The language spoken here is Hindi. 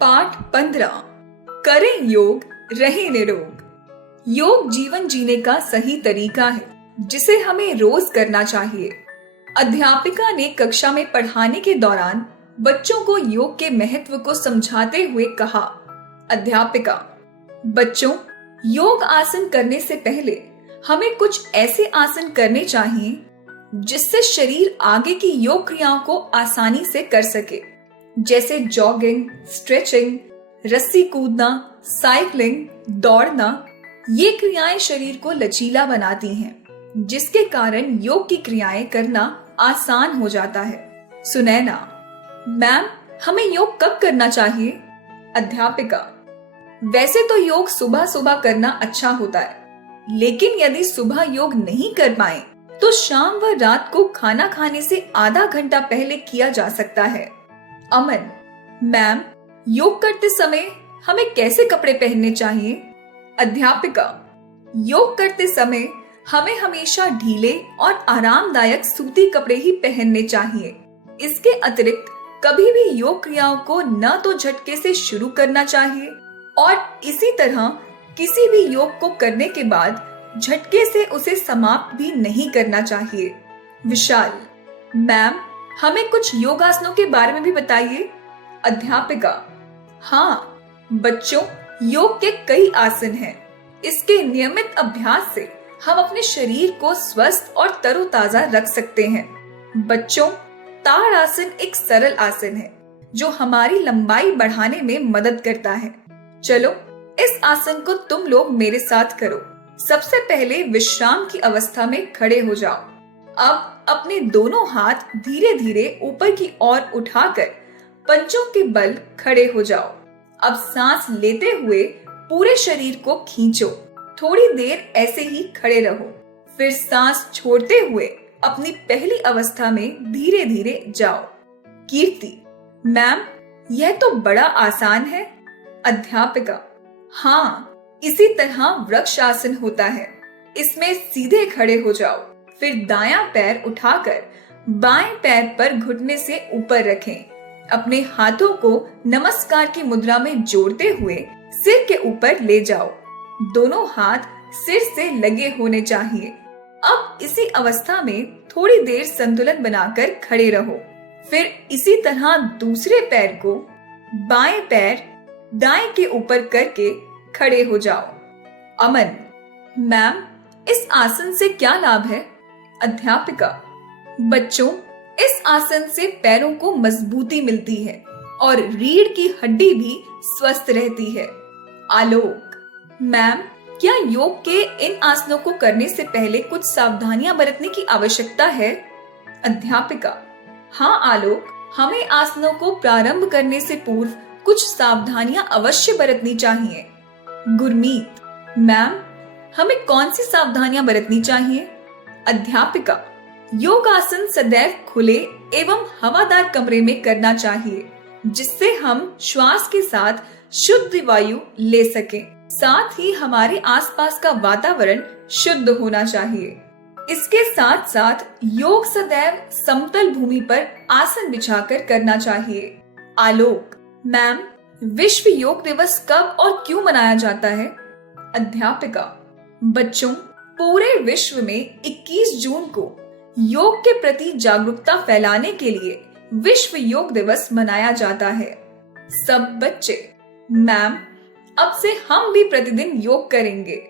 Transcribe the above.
पाठ 15। करें योग, रहें निरोग। योग जीवन जीने का सही तरीका है जिसे हमें रोज करना चाहिए। अध्यापिका ने कक्षा में पढ़ाने के दौरान बच्चों को योग के महत्व को समझाते हुए कहा। अध्यापिका, बच्चों, योग आसन करने से पहले हमें कुछ ऐसे आसन करने चाहिए जिससे शरीर आगे की योग क्रियाओं को आसानी से कर सके, जैसे जॉगिंग, स्ट्रेचिंग, रस्सी कूदना, साइकिलिंग, दौड़ना। ये क्रियाएं शरीर को लचीला बनाती हैं, जिसके कारण योग की क्रियाएं करना आसान हो जाता है। सुनैना, मैम, हमें योग कब करना चाहिए? अध्यापिका, वैसे तो योग सुबह सुबह करना अच्छा होता है, लेकिन यदि सुबह योग नहीं कर पाए तो शाम व रात को खाना खाने से आधा घंटा पहले किया जा सकता है। अमन, मैम, योग करते समय हमें कैसे कपड़े पहनने चाहिए? अध्यापिका, योग करते समय हमें हमेशा ढीले और आरामदायक सूती कपड़े ही पहनने चाहिए। इसके अतिरिक्त कभी भी योग क्रियाओं को न तो झटके से शुरू करना चाहिए और इसी तरह किसी भी योग को करने के बाद झटके से उसे समाप्त भी नहीं करना चाहिए। विशाल, मैम, हमें कुछ योगासनों के बारे में भी बताइए। अध्यापिका, हाँ बच्चों, योग के कई आसन हैं। इसके नियमित अभ्यास से हम अपने शरीर को स्वस्थ और तरोताजा रख सकते हैं। बच्चों, ताड़ आसन एक सरल आसन है जो हमारी लंबाई बढ़ाने में मदद करता है। चलो, इस आसन को तुम लोग मेरे साथ करो। सबसे पहले विश्राम की अवस्था में खड़े हो जाओ। अब अपने दोनों हाथ धीरे धीरे ऊपर की ओर उठाकर पंजों के बल खड़े हो जाओ। अब सांस लेते हुए पूरे शरीर को खींचो। थोड़ी देर ऐसे ही खड़े रहो, फिर सांस छोड़ते हुए अपनी पहली अवस्था में धीरे धीरे जाओ। कीर्ति, मैम, यह तो बड़ा आसान है। अध्यापिका, हाँ, इसी तरह वृक्ष आसन होता है। इसमें सीधे खड़े हो जाओ, फिर दायां पैर उठाकर बाएं पैर पर घुटने से ऊपर रखें। अपने हाथों को नमस्कार की मुद्रा में जोड़ते हुए सिर के ऊपर ले जाओ। दोनों हाथ सिर से लगे होने चाहिए। अब इसी अवस्था में थोड़ी देर संतुलन बनाकर खड़े रहो। फिर इसी तरह दूसरे पैर को बाएं पैर दाएं के ऊपर करके खड़े हो जाओ। अमन, मैम, इस आसन से क्या लाभ है? अध्यापिका, बच्चों, इस आसन से पैरों को मजबूती मिलती है और रीढ़ की हड्डी भी स्वस्थ रहती है। आलोक, मैम, क्या योग के इन आसनों को करने से पहले कुछ सावधानियां बरतने की आवश्यकता है? अध्यापिका, हाँ आलोक, हमें आसनों को प्रारंभ करने से पूर्व कुछ सावधानियां अवश्य बरतनी चाहिए। गुरमीत, मैम, हमें कौन सी सावधानियां बरतनी चाहिए? अध्यापिका, योग आसन सदैव खुले एवं हवादार कमरे में करना चाहिए, जिससे हम श्वास के साथ शुद्ध वायु ले सकें। साथ ही हमारे आसपास का वातावरण शुद्ध होना चाहिए। इसके साथ साथ योग सदैव समतल भूमि पर आसन बिछाकर करना चाहिए। आलोक, मैम, विश्व योग दिवस कब और क्यों मनाया जाता है? अध्यापिका, बच्चों, पूरे विश्व में 21 जून को योग के प्रति जागरूकता फैलाने के लिए विश्व योग दिवस मनाया जाता है। सब बच्चे, मैम, अब से हम भी प्रतिदिन योग करेंगे।